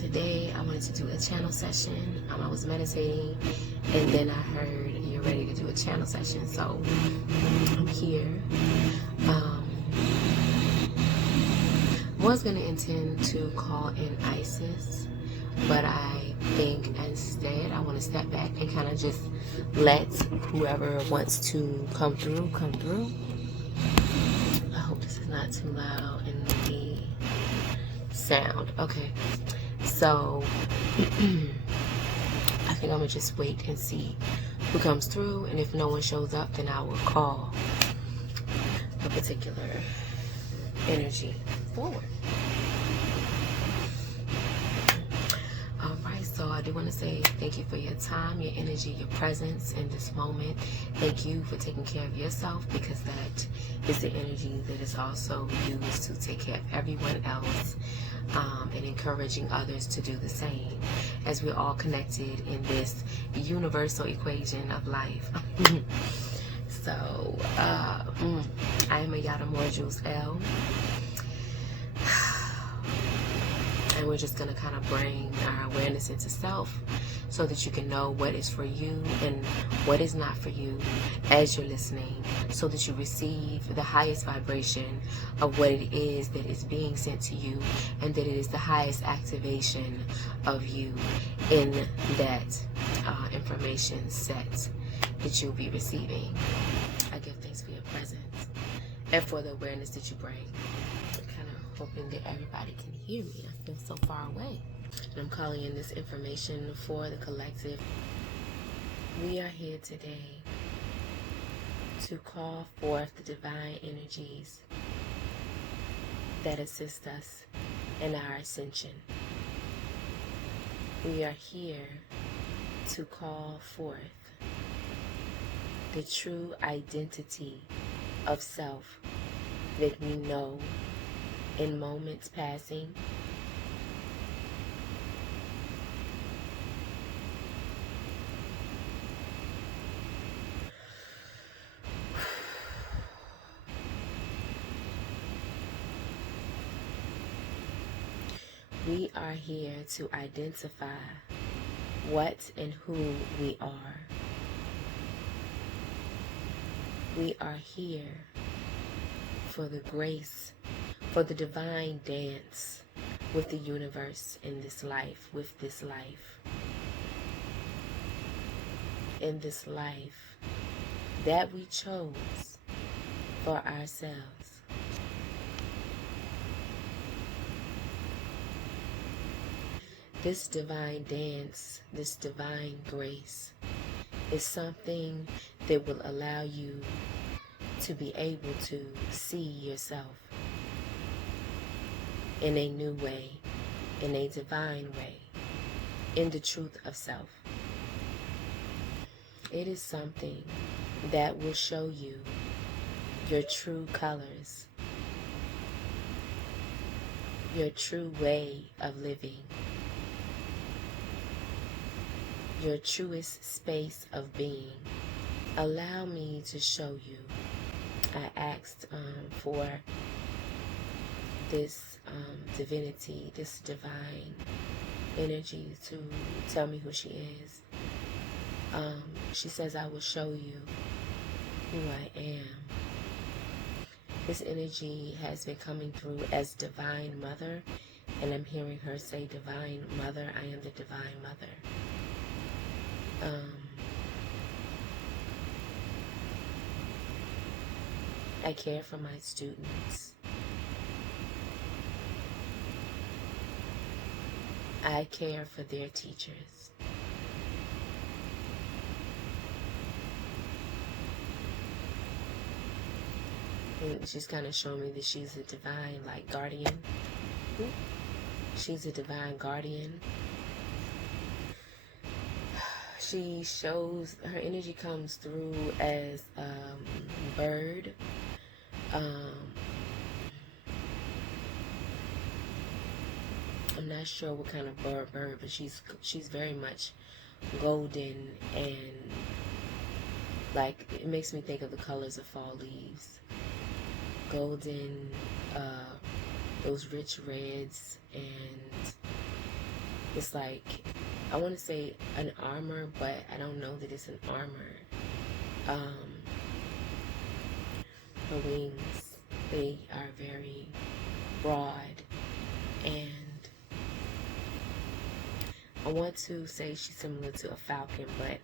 today I wanted to do a channel session. I was meditating, and then I heard you're ready to do a channel session, so I'm here. Was going to intend to call in Isis, but I think instead I want to step back and kind of just let whoever wants to come through, come through. I hope this is not too loud in the sound. Okay, so I think I'm going to just wait and see who comes through, and if no one shows up, then I will call a particular energy forward. Alright, so I do want to say thank you for your time, your energy, your presence in this moment. Thank you for taking care of yourself, because that is the energy that is also used to take care of everyone else, and encouraging others to do the same, as we're all connected in this universal equation of life. So, I am a Yada More Jules L. And we're just going to kind of bring our awareness into self so that you can know what is for you and what is not for you as you're listening, so that you receive the highest vibration of what it is that is being sent to you, and that it is the highest activation of you in that information set that you'll be receiving. I give thanks for your presence and for the awareness that you bring. Hoping that everybody can hear me. I feel so far away. And I'm calling in this information for the collective. We are here today to call forth the divine energies that assist us in our ascension. We are here to call forth the true identity of self that we know in moments passing. We are here to identify what and who we are. We are here for the grace, for the divine dance with the universe in this life, with this life. In this life that we chose for ourselves. This divine dance, this divine grace is something that will allow you to be able to see yourself in a new way, in a divine way, in the truth of self. It is something that will show you your true colors, your true way of living, your truest space of being. Allow me to show you. I asked for this divinity, this divine energy to tell me who she is. She says, I will show you who I am. This energy has been coming through as Divine Mother, and I'm hearing her say, Divine Mother, I am the Divine Mother. I care for my students. I care for their teachers. And she's kind of showing me that she's a divine, guardian. She's a divine guardian. She shows, her energy comes through as a bird. I'm not sure what kind of bird, but she's very much golden, and it makes me think of the colors of fall leaves. Golden, those rich reds, and It's like, I want to say an armor, but I don't know that it's an armor. Her wings, they are very broad, and I want to say she's similar to a falcon, but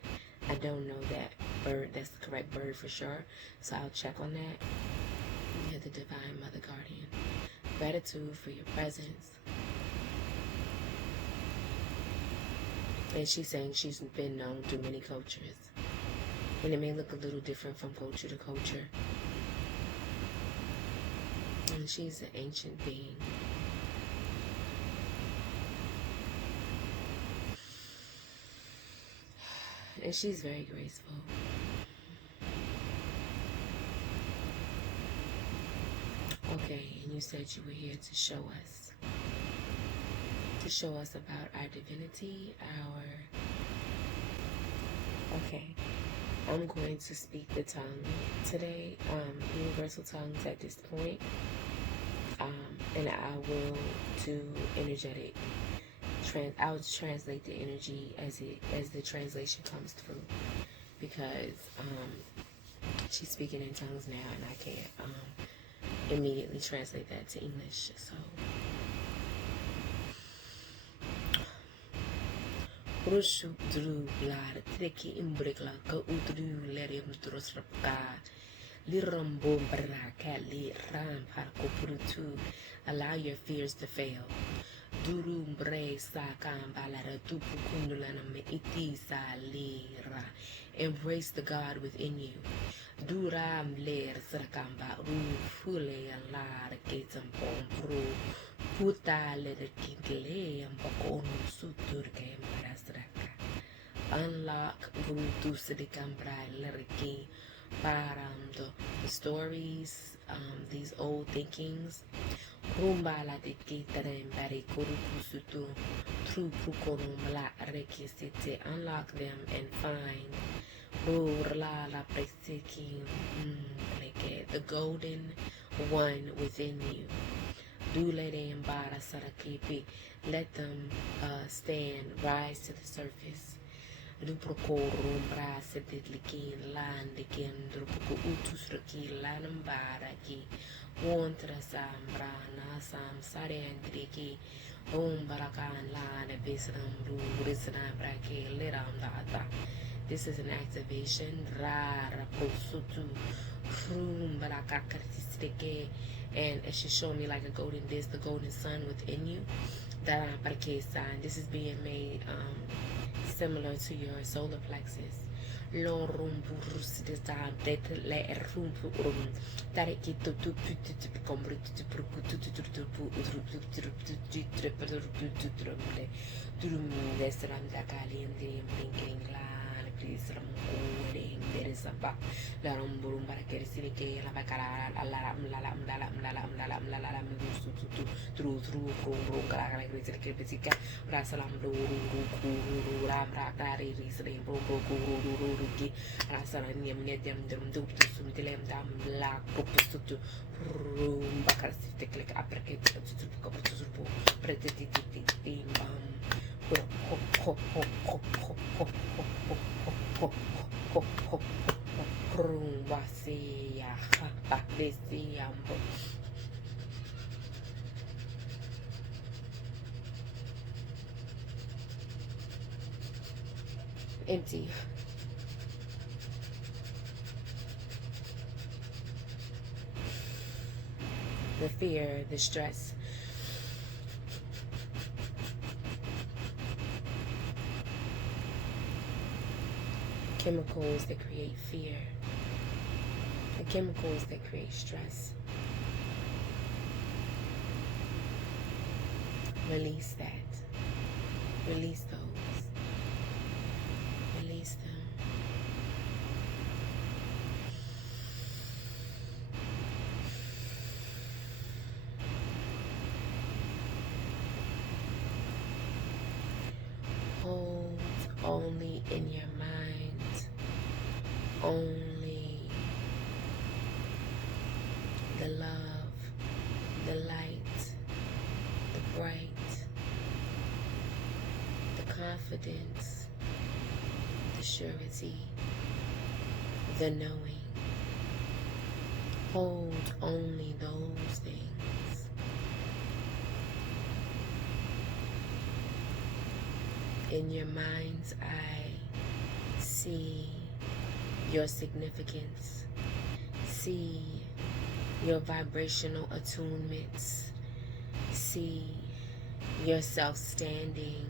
I don't know that bird, that's the correct bird for sure, so I'll check on that. You're the Divine Mother Guardian. Gratitude for your presence. And she's saying she's been known through many cultures, and it may look a little different from culture to culture. And she's an ancient being. And she's very graceful. Okay, and you said you were here to show us about our divinity, okay. I'm going to speak the tongue today, universal tongues at this point, and I will do energetic. I'll translate the energy as the translation comes through, because she's speaking in tongues now, and I can't immediately translate that to English. So. Rushu dru blar treki imbrekla ka udru lerium drosrapka lirambo braka li ram parko prutu. Allow your fears to fail. Duru bre sa kambalara tupu kundulana me iti sa lira. Embrace the God within you. Duram ler srakamba rufule alar ketam pompro puta ler kinkle ambakonu sutur kembrasraka. Unlock gutu sidikambra lerki paramdo. The stories, these old thinkings. Rumba la de kitarem bari kurukusutu true pukorum la rekisite. Unlock them and find the golden one within you. Let them rise to the surface. This is an activation. And it should show me like a golden disc, the golden sun within you. This is being made similar to your solar plexus. Empty. The fear, the stress. Chemicals that create fear. The chemicals that create stress. Release that. Release those. Release them. Hold only in your mind, only the love, the light, the bright, confidence, the surety, the knowing. Hold only those things. In your mind's eye, see your significance. See your vibrational attunements. See yourself standing.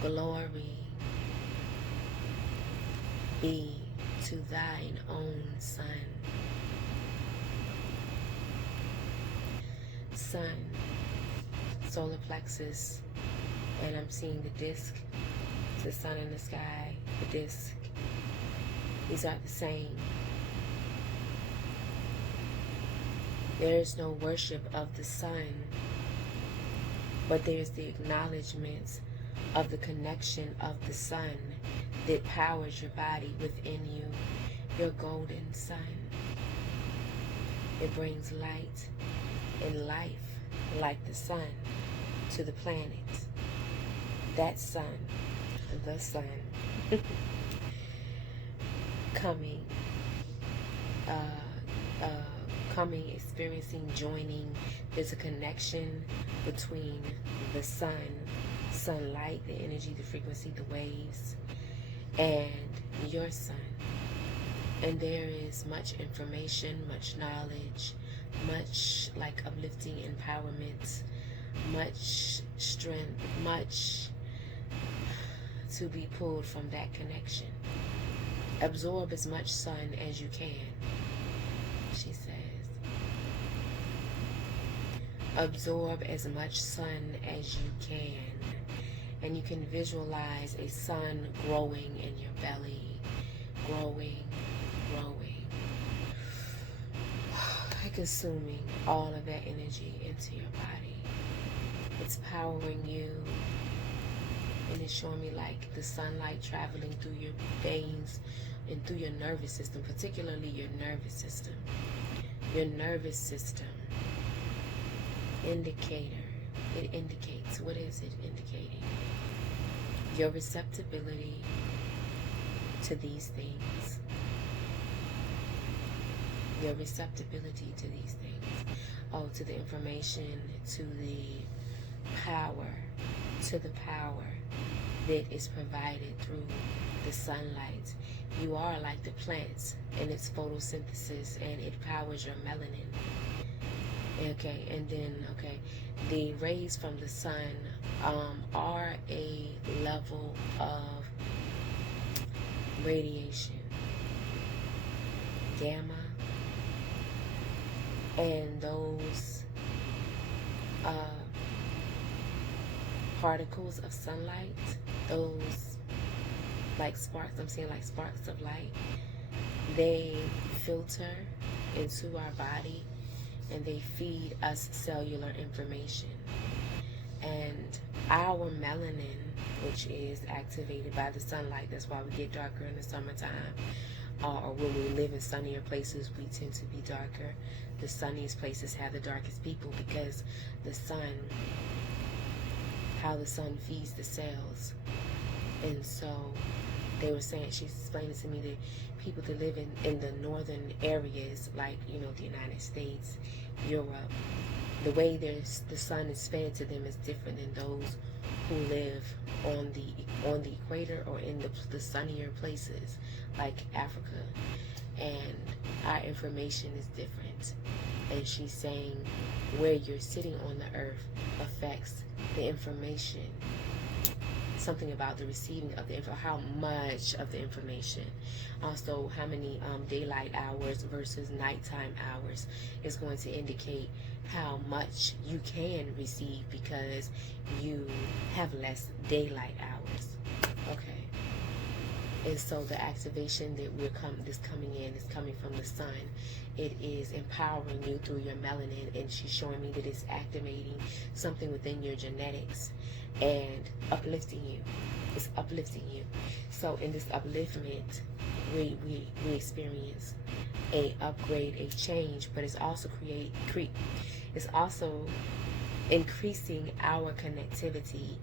Glory be to thine own Son. Sun, solar plexus, and I'm seeing the disc, the sun in the sky, the disc. These are the same. There is no worship of the sun, but there's the acknowledgement of the connection of the sun that powers your body within you, your golden sun. It brings light and life like the sun to the planet. That sun, the sun, coming, experiencing, joining. There's a connection between the sun, sunlight, the energy, the frequency, the waves, and your sun. And there is much information, much knowledge, much like uplifting empowerment, much strength, much to be pulled from that connection. Absorb as much sun as you can, she says. Absorb as much sun as you can. And you can visualize a sun growing in your belly, growing, consuming all of that energy into your body. It's powering you, and it's showing me like the sunlight traveling through your veins and through your nervous system, particularly your nervous system. Your nervous system indicator. It indicates, what is it indicating? Your receptibility to these things. Your receptibility to these things. Oh, to the information, to the power that is provided through the sunlight. You are like the plants in its photosynthesis, and it powers your melanin. Okay, and then, okay, the rays from the sun are a level of radiation, gamma, and those particles of sunlight, those like sparks, I'm seeing like sparks of light, they filter into our body and they feed us cellular information. And our melanin, which is activated by the sunlight, that's why we get darker in the summertime, or when we live in sunnier places, we tend to be darker. The sunniest places have the darkest people, because the sun, how the sun feeds the cells. And so they were saying, she's explaining to me that people that live in the northern areas, like, you know, the United States, Europe, the way the sun is fed to them is different than those who live on the equator or in the sunnier places like Africa. And our information is different. And she's saying where you're sitting on the earth affects the information. Something about the receiving of the info, how much of the information. Also, how many daylight hours versus nighttime hours is going to indicate how much you can receive, because you have less daylight hours. Okay. And so the activation that that's coming in is coming from the sun. It is empowering you through your melanin, and she's showing me that it's activating something within your genetics and uplifting you. It's uplifting you. So in this upliftment, we It's also increasing our connectivity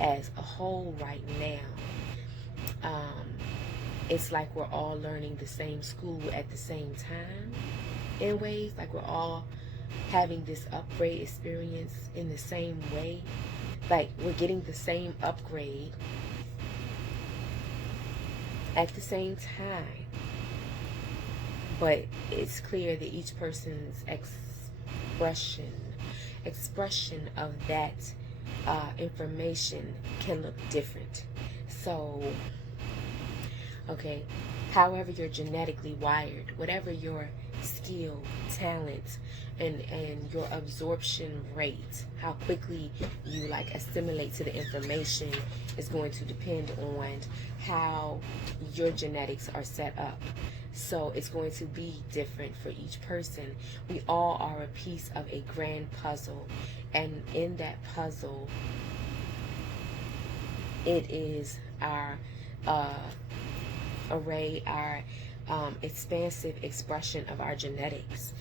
as a whole right now. It's like we're all learning the same school at the same time in ways. Like we're all having this upgrade experience in the same way. Like we're getting the same upgrade at the same time. But it's clear that each person's expression of that information can look different. So, okay, however you're genetically wired, whatever your skill, talent, and your absorption rate, how quickly you like assimilate to the information is going to depend on how your genetics are set up. So it's going to be different for each person. We all are a piece of a grand puzzle, and in that puzzle, it is our array, our expansive expression of our genetics.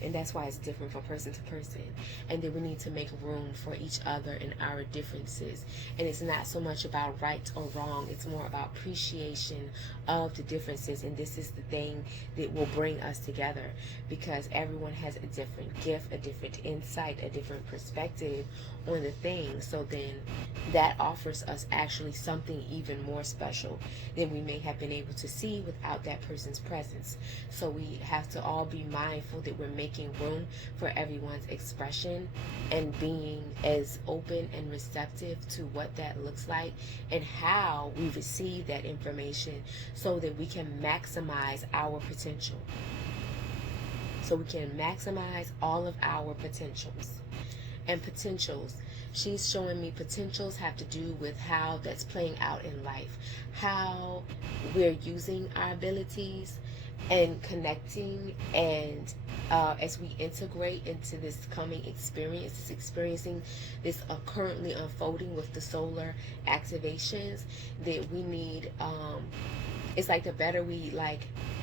And that's why it's different from person to person. And then we need to make room for each other and our differences. And it's not so much about right or wrong. It's more about appreciation of the differences. And this is the thing that will bring us together, because everyone has a different gift, a different insight, a different perspective on the thing. So then that offers us actually something even more special than we may have been able to see without that person's presence. So we have to all be mindful that we're making room for everyone's expression and being as open and receptive to what that looks like and how we receive that information, so that we can maximize our potential. So we can maximize all of our potentials. And potentials, she's showing me potentials have to do with how that's playing out in life, how we're using our abilities and connecting, and as we integrate into this coming experience, experiencing this currently unfolding with the solar activations, that we need, it's like the better we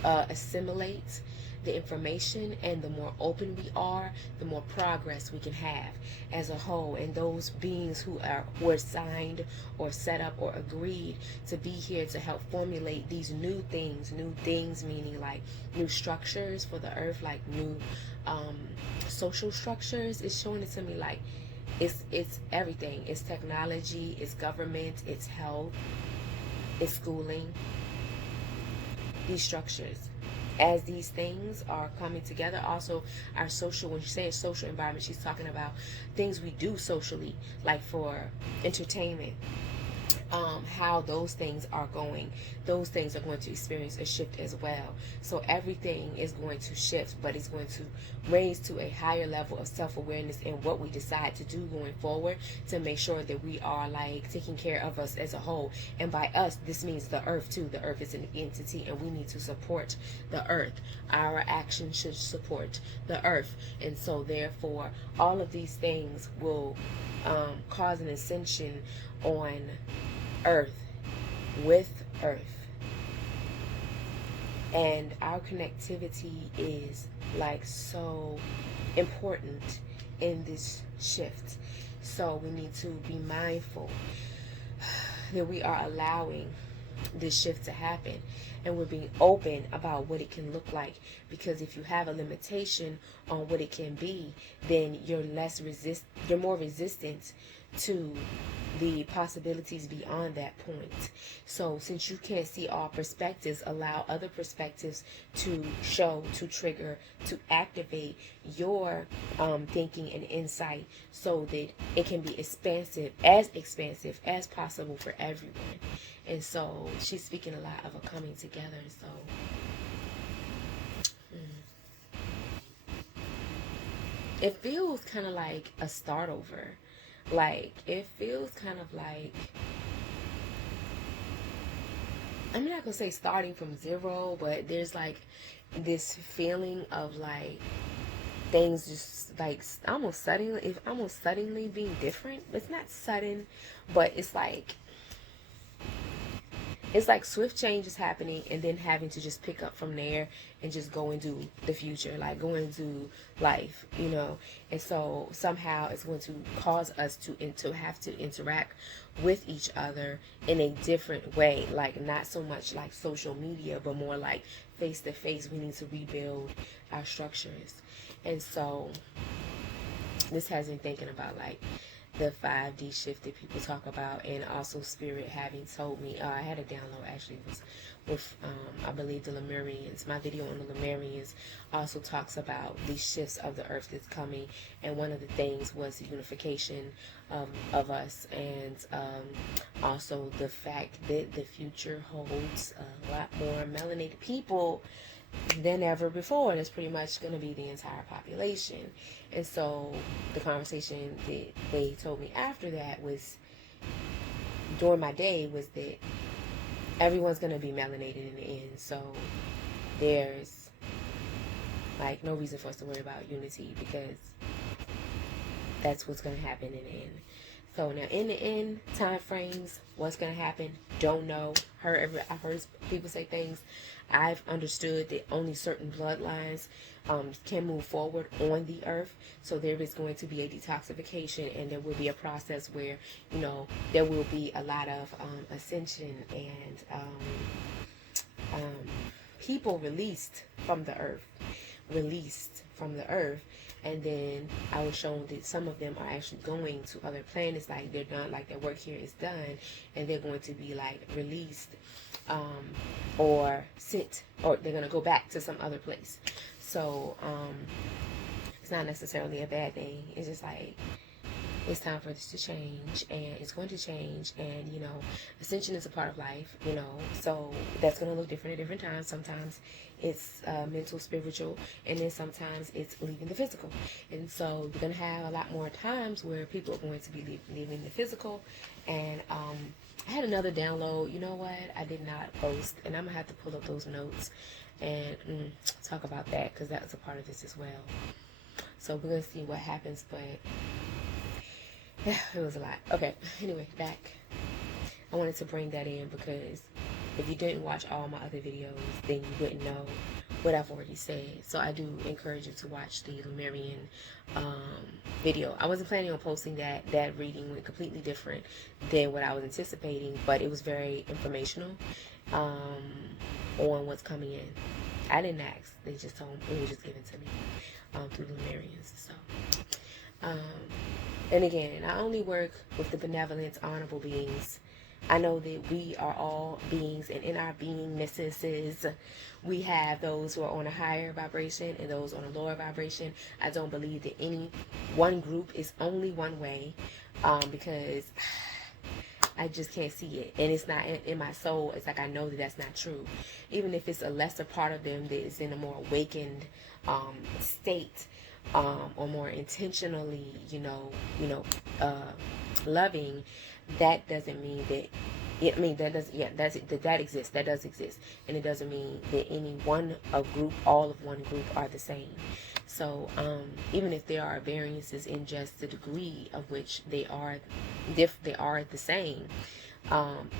assimilate the information and the more open we are, the more progress we can have as a whole. And those beings who were signed or set up or agreed to be here to help formulate these new things meaning like new structures for the earth, like new social structures. It's showing it to me like it's everything. It's technology, it's government, it's health, it's schooling. These structures, as these things are coming together, also our social, when she says social environment, she's talking about things we do socially, like for entertainment, how those things are going to experience a shift as well. So everything is going to shift, but it's going to raise to a higher level of self-awareness in what we decide to do going forward, to make sure that we are like taking care of us as a whole. And by us, this means the earth too. The earth is an entity, and we need to support the earth. Our action should support the earth. And so therefore all of these things will cause an ascension on earth, with earth. And our connectivity is like so important in this shift. So we need to be mindful that we are allowing this shift to happen, and we're being open about what it can look like. Because if you have a limitation on what it can be, then you're more resistant to the possibilities beyond that point. So since you can't see all perspectives, allow other perspectives to show, to trigger, to activate your thinking and insight, so that it can be expansive as possible for everyone. And so she's speaking a lot of a coming together. So it feels kind of like a start over. Like, it feels kind of like, I'm not gonna say starting from zero, but there's like this feeling of like things just like almost suddenly being different. It's not sudden, but it's like it's like swift change is happening, and then having to just pick up from there and just go into the future, like go into life, you know. And so somehow it's going to cause us to have to interact with each other in a different way, like not so much like social media, but more like face to face. We need to rebuild our structures. And so this has me thinking about like the 5D shift that people talk about, and also Spirit having told me, I had a download actually, was with I believe the Lemurians. My video on the Lemurians also talks about these shifts of the earth that's coming, and one of the things was the unification of us, and also the fact that the future holds a lot more melanated people than ever before. That's pretty much going to be the entire population. And so the conversation that they told me after that was, during my day, was that everyone's going to be melanated in the end. So there's like no reason for us to worry about unity, because that's what's going to happen in the end. So now in the end, time frames, what's going to happen, don't know. I've heard people say things. I've understood that only certain bloodlines can move forward on the earth. So there is going to be a detoxification, and there will be a process where, you know, there will be a lot of ascension and people released from the earth. And then I was shown that some of them are actually going to other planets, like they're done, like their work here is done, and they're going to be like released or sent, or they're going to go back to some other place. So it's not necessarily a bad thing. It's just like, it's time for this to change, and it's going to change. And you know, ascension is a part of life, you know, so that's going to look different at different times. Sometimes it's mental, spiritual, and then sometimes it's leaving the physical. And so you're going to have a lot more times where people are going to be leaving the physical. And I had another download. You know what, I did not post, and I'm gonna have to pull up those notes and talk about that, because that was a part of this as well. So we're gonna see what happens, but yeah, it was a lot. Okay, anyway, back. I wanted to bring that in because if you didn't watch all my other videos, then you wouldn't know what I've already said. So I do encourage you to watch the Lemurian video. I wasn't planning on posting that. That reading went completely different than what I was anticipating, but it was very informational on what's coming in. I didn't ask. They just told me. It was just given to me through the Lemurians. So and again, I only work with the benevolent, honorable beings. I know that we are all beings, and in our beingnesses, we have those who are on a higher vibration and those on a lower vibration. I don't believe that any one group is only one way, because I just can't see it, and it's not in my soul. It's like I know that that's not true, even if it's a lesser part of them that is in a more awakened state. Or more intentionally, loving. That doesn't mean that. That exists. That does exist, and it doesn't mean that all of one group are the same. So even if there are variances in just the degree of which they are the same,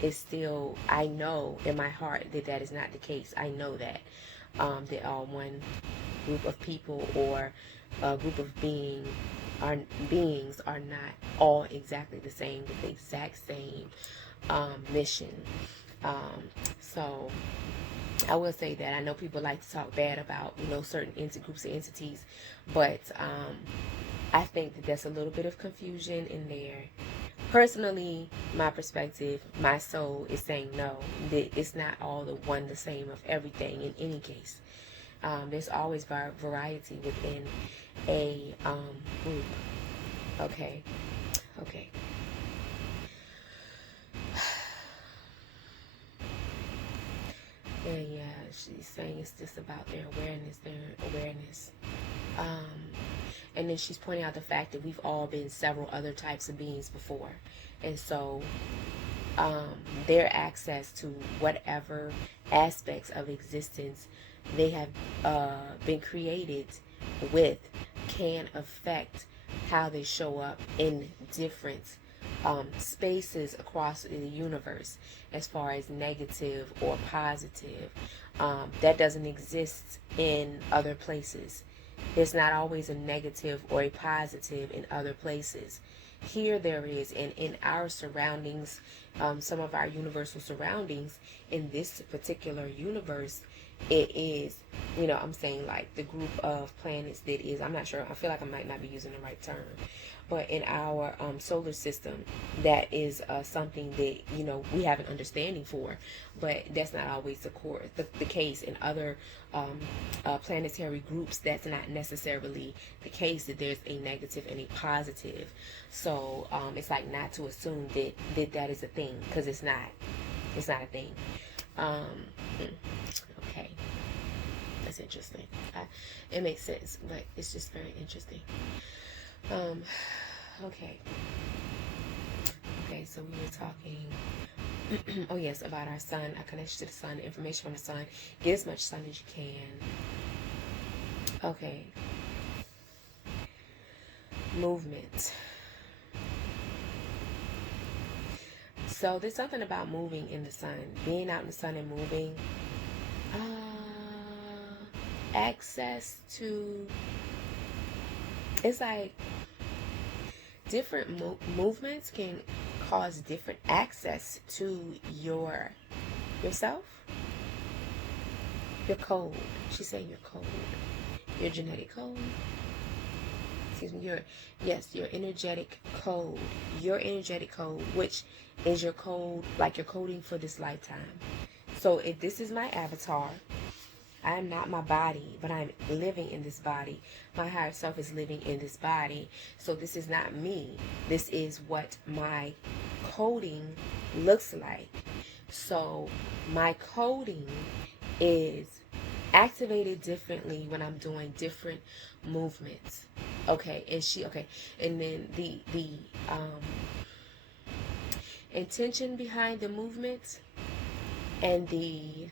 it's still, I know in my heart that that is not the case. I know that they are one group of people, or a group of beings are not all exactly the same with the exact same mission. So I will say that I know people like to talk bad about certain groups of entities, but I think that there's a little bit of confusion in there. Personally, my perspective, my soul is saying no, that it's not all the same of everything in any case. There's always variety within a group. Okay. And yeah, she's saying it's just about their awareness. And then she's pointing out the fact that we've all been several other types of beings before. And so their access to whatever aspects of existence they have been created with can affect how they show up in different spaces across the universe as far as negative or positive. That doesn't exist in other places. There's not always a negative or a positive in other places. Here there is, and in our surroundings, some of our universal surroundings in this particular universe, it is, I'm saying like the group of planets that is, I'm not sure, I feel like I might not be using the right term, but in our solar system, that is something that, we have an understanding for, but that's not always the case. In other planetary groups, that's not necessarily the case, that there's a negative and a positive. So it's like not to assume that is a thing, because it's not a thing. Okay, that's interesting. It makes sense, but it's just very interesting. Okay, so we were talking oh yes, about our sun, our connection to the sun, information from the sun. Get as much sun as you can. Okay, movement. So there's something about moving in the sun, being out in the sun and moving. Access to, it's like different movements can cause different access to yourself. Your code. She's saying your code. Your genetic code. Excuse me, your energetic code. Your energetic code, which is your code, like your coding for this lifetime. So if this is my avatar, I am not my body, but I'm living in this body. My higher self is living in this body. So this is not me. This is what my coding looks like. So my coding is activated differently when I'm doing different movements. Okay, and then the intention behind the movement and the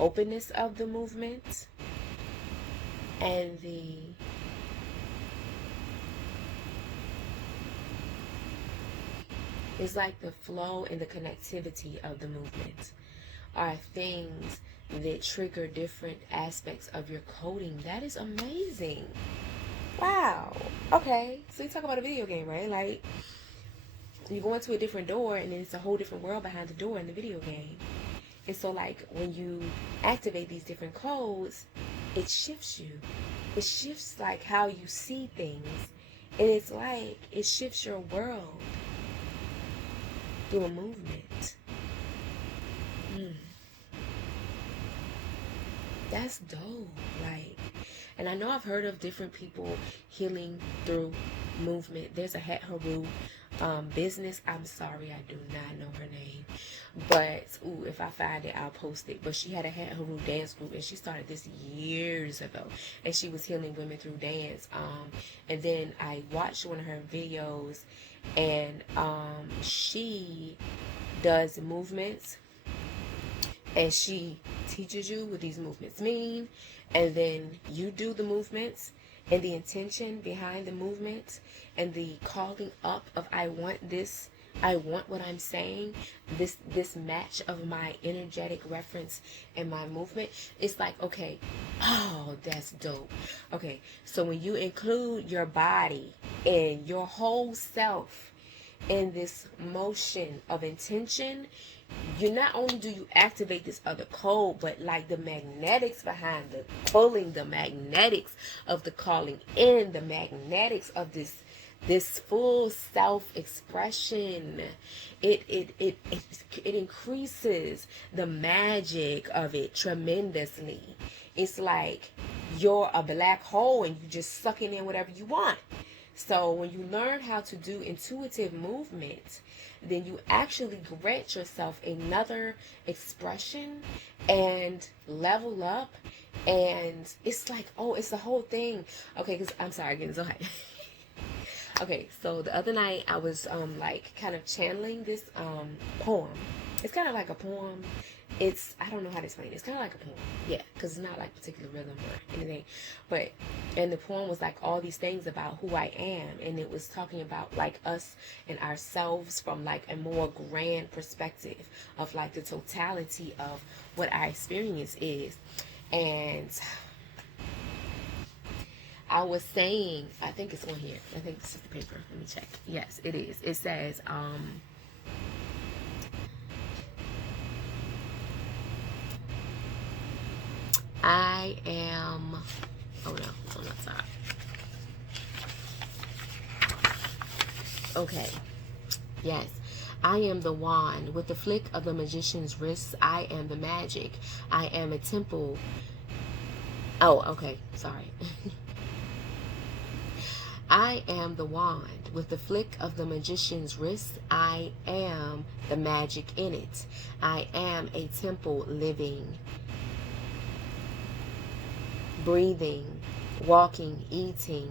openness of the movement and it's like the flow and the connectivity of the movement are things that trigger different aspects of your coding. That is amazing. Wow. Okay, so you talk about a video game, right? Like you go into a different door and then it's a whole different world behind the door in the video game. And so like when you activate these different codes, it shifts you. It shifts like how you see things. And it's like it shifts your world through a movement. That's dope. Like, and I know I've heard of different people healing through movement. There's a Het Haru business. I'm sorry, I do not know her name. But, if I find it, I'll post it. But she had a Het Haru dance group, and she started this years ago. And she was healing women through dance. And then I watched one of her videos, and she does movements. And she teaches you what these movements mean. And then you do the movements and the intention behind the movements and the calling up of I want this, I want what I'm saying, this match of my energetic reference and my movement. It's like, okay, oh, that's dope. Okay, so when you include your body and your whole self in this motion of intention, you not only do you activate this other code, but like the magnetics behind the pulling, the magnetics of the calling in, the magnetics of this full self-expression, it increases the magic of it tremendously. It's like you're a black hole and you just sucking in whatever you want. So when you learn how to do intuitive movement, then you actually grant yourself another expression and level up. And it's like, oh, it's the whole thing. Okay, because I'm sorry, again, it's okay. Okay, so the other night I was like kind of channeling this poem. It's kind of like a poem it's, I don't know how to explain it. It's kind of like a poem. Yeah, because it's not like particular rhythm or anything. But, and the poem was like all these things about who I am. And it was talking about like us and ourselves from like a more grand perspective of like the totality of what our experience is. And I was saying, I think it's on here. I think this is the paper. Let me check. Yes, it is. It says, I am, oh no, it's on that side. Okay, yes. I am the wand. With the flick of the magician's wrist, I am the magic. I am a temple. Oh, okay, sorry. I am the wand. With the flick of the magician's wrist, I am the magic in it. I am a temple living, breathing, walking, eating.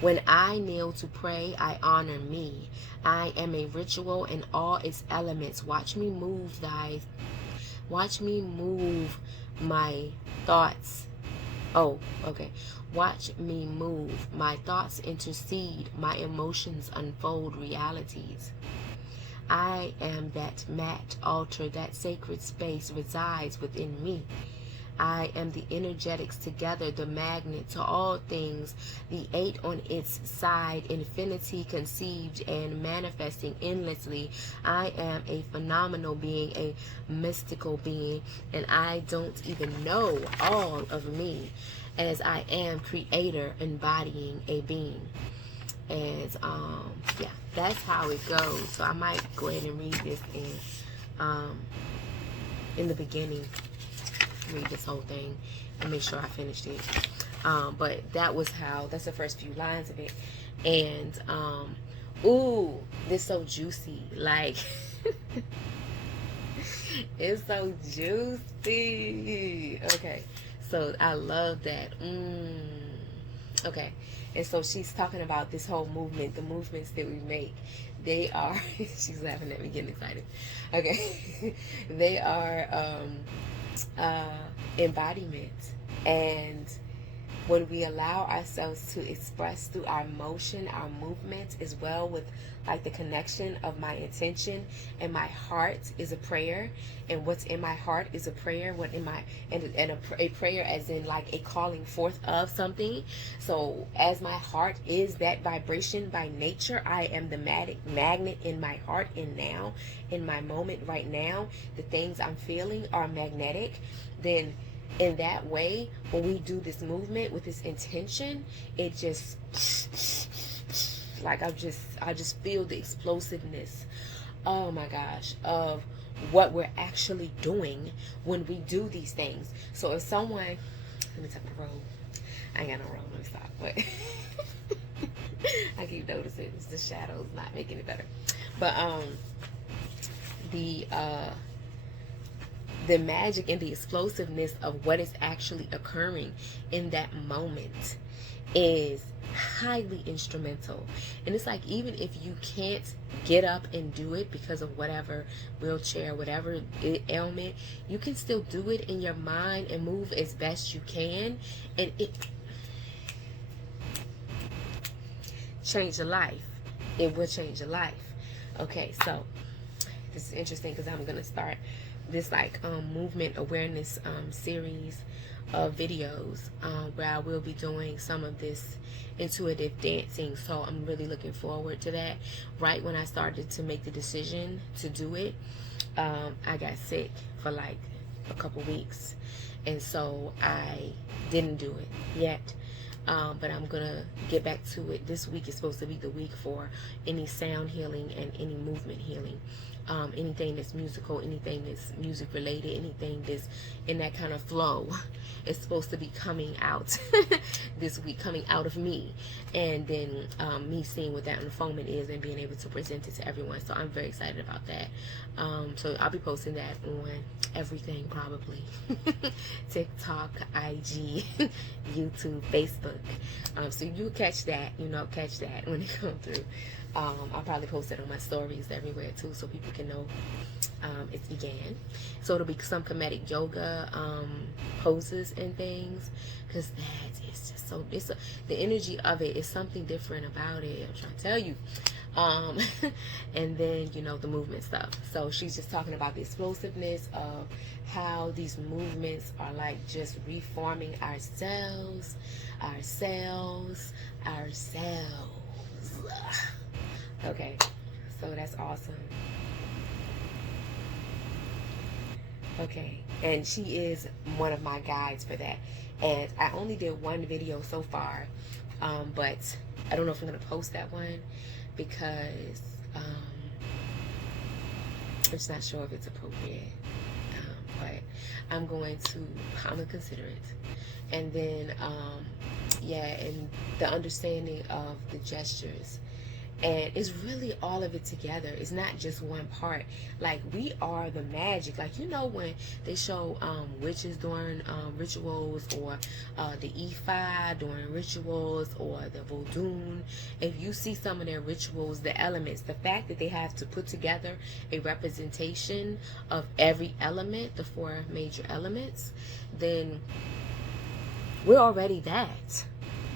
When I kneel to pray, I honor me. I am a ritual in all its elements. Watch me move my thoughts. Oh, okay. Watch me move. My thoughts intercede. My emotions unfold realities. I am that mat, altar, that sacred space resides within me. I am the energetics together, the magnet to all things, the eight on its side, infinity conceived and manifesting endlessly. I am a phenomenal being, a mystical being, and I don't even know all of me, as I am creator embodying a being. And yeah, that's how it goes. So I might go ahead and read this in the beginning. Read this whole thing and make sure I finished it. But that's the first few lines of it. And ooh, this so juicy. Like it's so juicy. Okay, so I love that. Okay, and so she's talking about this whole movement, the movements that we make. They are she's laughing at me, getting excited. Okay. They are embodiment. And when we allow ourselves to express through our motion, our movement, as well with like the connection of my intention, and my heart is a prayer, and what's in my heart is a prayer, what in my a prayer as in like a calling forth of something. So as my heart is that vibration by nature, I am the magnet in my heart, and now in my moment right now the things I'm feeling are magnetic. Then in that way, when we do this movement with this intention, it just like I just feel the explosiveness, oh my gosh, of what we're actually doing when we do these things. So if someone, let me take the roll. I ain't got no roll, let me stop. But I keep noticing it's the shadows not making it better. But the magic and the explosiveness of what is actually occurring in that moment is highly instrumental. And it's like, even if you can't get up and do it because of whatever wheelchair, whatever ailment, you can still do it in your mind and move as best you can, and it change your life. It will change your life. Okay, so this is interesting because I'm gonna start this like movement awareness series of videos where I will be doing some of this intuitive dancing. So I'm really looking forward to that. Right when I started to make the decision to do it, I got sick for like a couple weeks, and so I didn't do it yet. But I'm gonna get back to it. This week is supposed to be the week for any sound healing and any movement healing. Anything that's musical, anything that's music related, anything that's in that kind of flow is supposed to be coming out this week, coming out of me, and then me seeing what that unfoldment is and being able to present it to everyone. So I'm very excited about that. So I'll be posting that on everything, probably. TikTok, IG, YouTube, Facebook. So you catch that, catch that when it comes through. I'll probably post it on my stories everywhere too, so people can know it began. So it'll be some comedic yoga poses and things, because that is just so, the energy of it is something different about it, I'm trying to tell you. And then, you know, the movement stuff. So she's just talking about the explosiveness of how these movements are like just reforming ourselves. Okay, so that's awesome. Okay, and she is one of my guides for that. And I only did one video so far, but I don't know if I'm going to post that one, because I'm just not sure if it's appropriate. But I'm going to consider it. And then, yeah, and the understanding of the gestures. And it's really all of it together. It's not just one part. Like, we are the magic. Like, you know, when they show witches during rituals, or the Ifa during rituals, or the Vodun, if you see some of their rituals, the elements, the fact that they have to put together a representation of every element, the 4 major elements, then we're already that.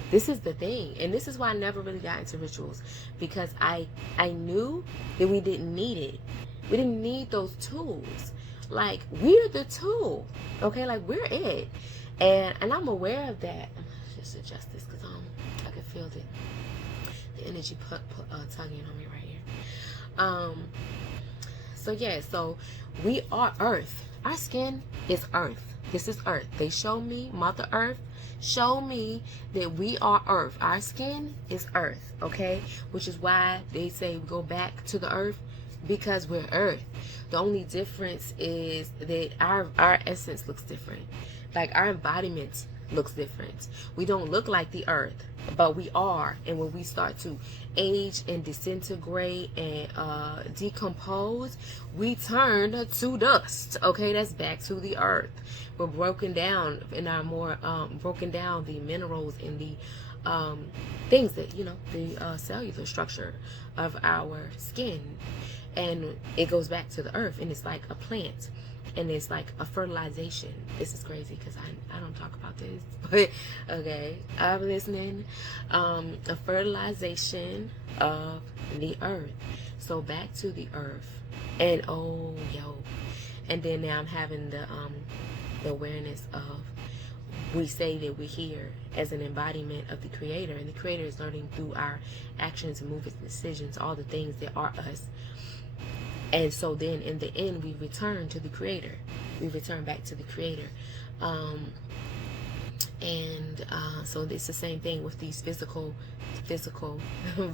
This is the thing. And this is why I never really got into rituals, because I knew that we didn't need it. We didn't need those tools. Like, we're the tool. Okay, like, we're it. And I'm aware of that. Just adjust this, because I can feel the energy tugging on me right here. So yeah, so we are Earth. Our skin is Earth. This is Earth. They show me, Mother Earth show me that we are Earth. Our skin is Earth, okay? Which is why they say go back to the Earth, because we're Earth. The only difference is that our essence looks different. Like, our embodiment looks different. We don't look like the Earth, but we are. And when we start to age and disintegrate and decompose, we turn to dust. Okay, that's back to the Earth. We're broken down in our more broken down the minerals and the things that, you know, the cellular structure of our skin, and it goes back to the Earth, and it's like a plant. And it's like a fertilization. This is crazy, because I don't talk about this, but okay, I'm listening. A fertilization of the Earth. So back to the Earth. And and then now I'm having the awareness of, we say that we're here as an embodiment of the Creator, and the Creator is learning through our actions and movements and decisions, all the things that are us. And so then in the end, we return to the Creator. We return back to the Creator. So it's the same thing with these physical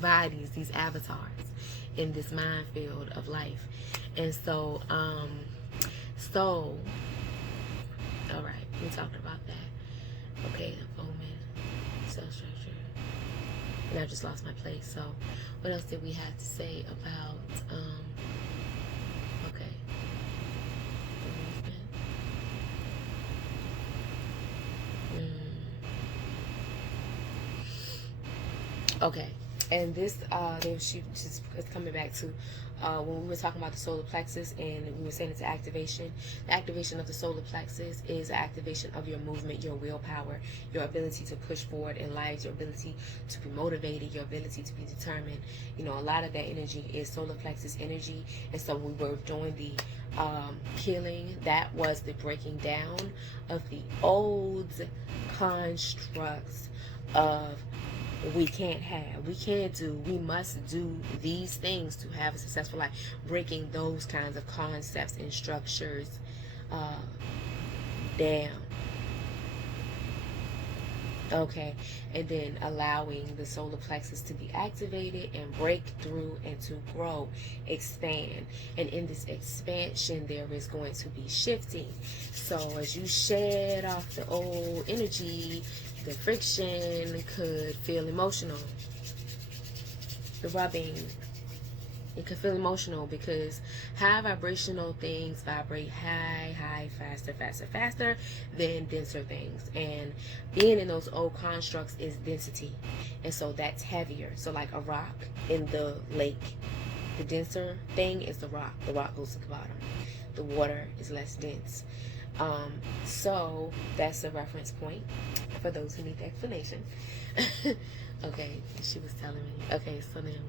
bodies, these avatars in this minefield of life. And so, all right, we talked about that. Okay, unfoldment, cell structure. And I just lost my place. So what else did we have to say about, okay. Okay, and this, she's coming back to when we were talking about the solar plexus, and we were saying it's activation. The activation of the solar plexus is the activation of your movement, your willpower, your ability to push forward in life, your ability to be motivated, your ability to be determined. You know, a lot of that energy is solar plexus energy. And so we were doing the healing. That was the breaking down of the old constructs of we can't do, we must do these things to have a successful life. Breaking those kinds of concepts and structures down. Okay, and then allowing the solar plexus to be activated and break through and to grow, expand. And in this expansion, there is going to be shifting. So as you shed off the old energy, the friction could feel emotional. The rubbing, it could feel emotional, because high vibrational things vibrate high, faster than denser things. And being in those old constructs is density. And so that's heavier. So like a rock in the lake, The denser thing is the rock. The rock goes to the bottom. The water is less dense. So that's a reference point for those who need the explanation. Okay, she was telling me. Okay, so then,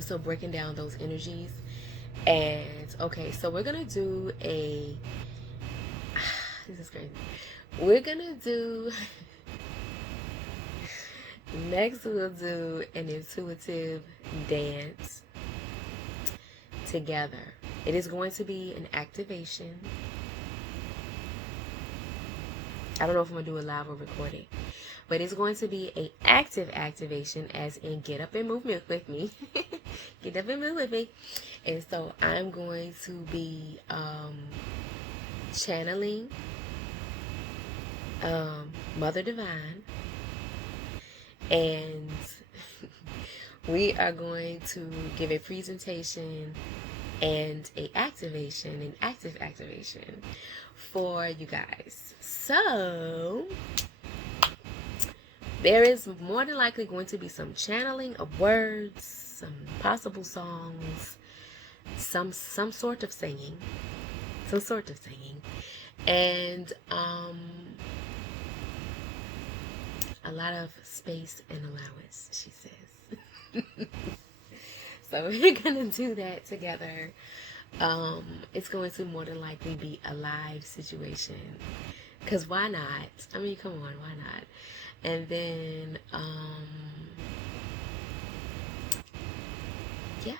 so breaking down those energies. And okay, so we're gonna do a this is crazy. We're gonna do next we'll do an intuitive dance together. It is going to be an activation. I don't know if I'm gonna do a live or recording, but it's going to be a active activation, as in get up and move with me. Get up and move with me. And so I'm going to be channeling Mother Divine, and we are going to give a presentation and an active activation for you guys. So there is more than likely going to be some channeling of words, some possible songs, some sort of singing, and a lot of space and allowance, she says. So we're gonna do that together. It's going to more than likely be a live situation, because why not? I mean, come on, why not? And then yeah,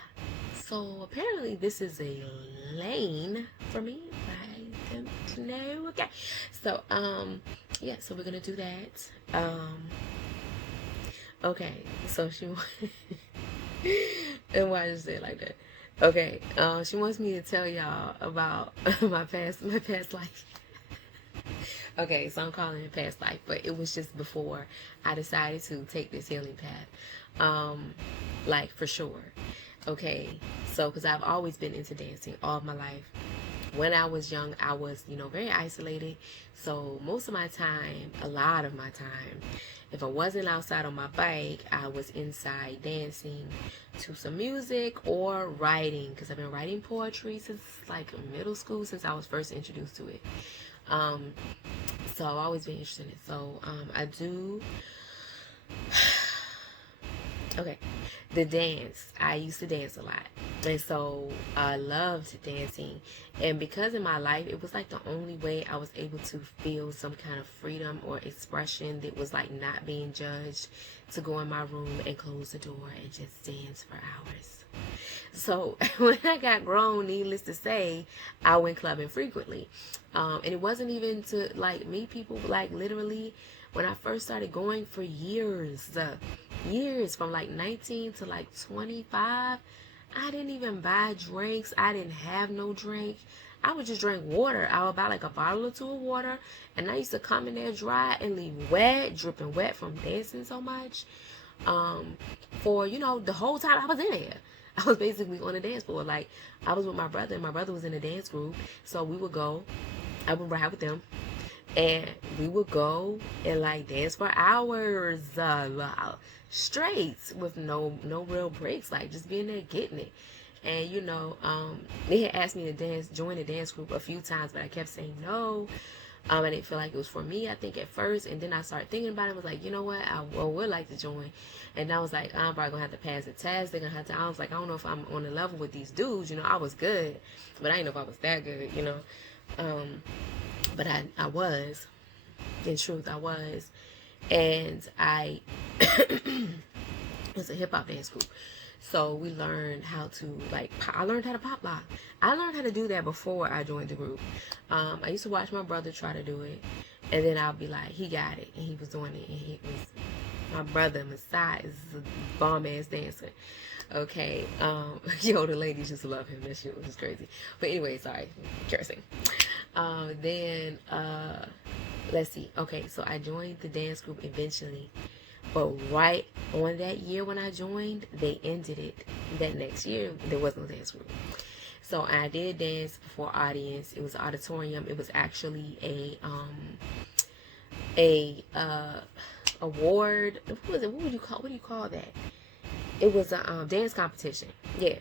so apparently this is a lane for me. I don't know. Okay, so yeah, so we're gonna do that. Okay, so she and why did I say it like that? Okay, she wants me to tell y'all about my past life. Okay, so I'm calling it past life, but it was just before I decided to take this healing path. Like, for sure. Okay, so because I've always been into dancing all my life. When I was young, I was, very isolated. So most of my time, a lot of my time, if I wasn't outside on my bike, I was inside dancing to some music or writing, because I've been writing poetry since like middle school, since I was first introduced to it. So I've always been interested in it. So I do. Okay, the dance. I used to dance a lot. And so I loved dancing. And because in my life, it was like the only way I was able to feel some kind of freedom or expression that was like not being judged, to go in my room and close the door and just dance for hours. So when I got grown, needless to say, I went clubbing frequently. And it wasn't even to like meet people, like literally when I first started going for years, from like 19 to like 25, I didn't even buy drinks. I didn't have no drink. I would just drink water. I would buy like a bottle or two of water, and I used to come in there dry and leave wet, dripping wet from dancing so much. For the whole time I was in there, I was basically on the dance floor. Like, I was with my brother, and my brother was in a dance group, so we would go. I would ride with them, and we would go and like dance for hours straight, with no real breaks, like just being there getting it. And they had asked me to join the dance group a few times, but I kept saying no. I didn't feel like it was for me, I think, at first. And then I started thinking about it. I was like, you know what, I would like to join. And I was like, I'm probably gonna have to pass the test. They're gonna have to. I was like, I don't know if I'm on the level with these dudes. I was good, but I didn't know if I was that good. But I was. In truth, I was. And I was a hip hop dance group. So we learned how to, I learned how to pop lock. I learned how to do that before I joined the group. I used to watch my brother try to do it. And then I'll be like, he got it. And he was doing it. And my brother, Messiah, is a bomb-ass dancer. Okay. The ladies just love him. That shit was crazy. But anyway, sorry. Cursing. Let's see. Okay, so I joined the dance group eventually. But right on that year when I joined, they ended it. That next year, there was no dance group. So I did dance before audience. It was an auditorium. It was actually a award. What was it? What do you call that? it was a dance competition. Yeah.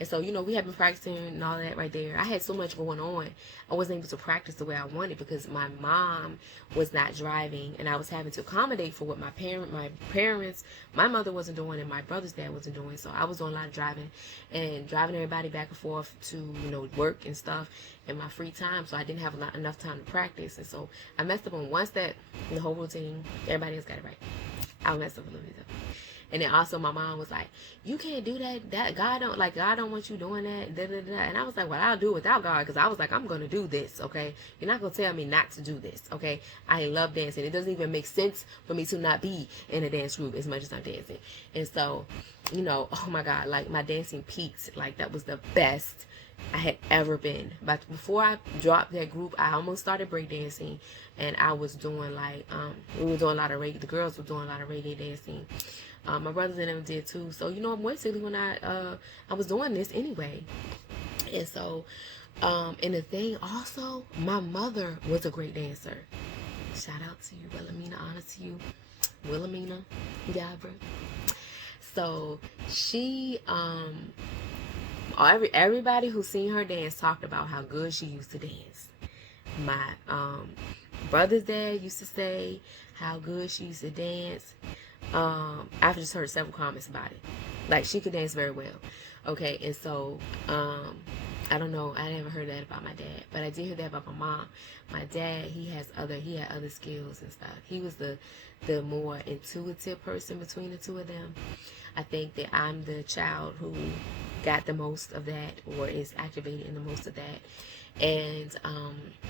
And so, you know, we had been practicing and all that right there. I had so much going on. I wasn't able to practice the way I wanted because my mom was not driving, and I was having to accommodate for what my parents, my mother wasn't doing, and my brother's dad wasn't doing. So I was doing a lot of driving and driving everybody back and forth to, you know, work and stuff in my free time. So I didn't have enough time to practice. And so I messed up on one step in the whole routine. Everybody else got it right. I messed up a little bit though. And then also my mom was like, you can't do that. That God don't want you doing that. Da, da, da. And I was like, well, I'll do it without God, because I was like, I'm going to do this, okay? You're not going to tell me not to do this, okay? I love dancing. It doesn't even make sense for me to not be in a dance group as much as I'm dancing. And so, you know, oh my God, like my dancing peaked. Like that was the best I had ever been. But before I dropped that group, I almost started breakdancing, and I was doing like, we were doing a lot of reggae. The girls were doing a lot of reggae dancing. My brothers and them did too. So, you know, basically when I was doing this anyway. And so, and the thing also, my mother was a great dancer. Shout out to you, Wilhelmina. Honor to you, Wilhelmina, Gabra. So she, everybody who seen her dance talked about how good she used to dance. My brother's dad used to say how good she used to dance. I've just heard several comments about it. Like, she could dance very well. Okay, and so, I don't know, I never heard that about my dad, but I did hear that about my mom. My dad, he had other skills and stuff. He was the more intuitive person between the two of them. I think that I'm the child who got the most of that, or is activated in the most of that. And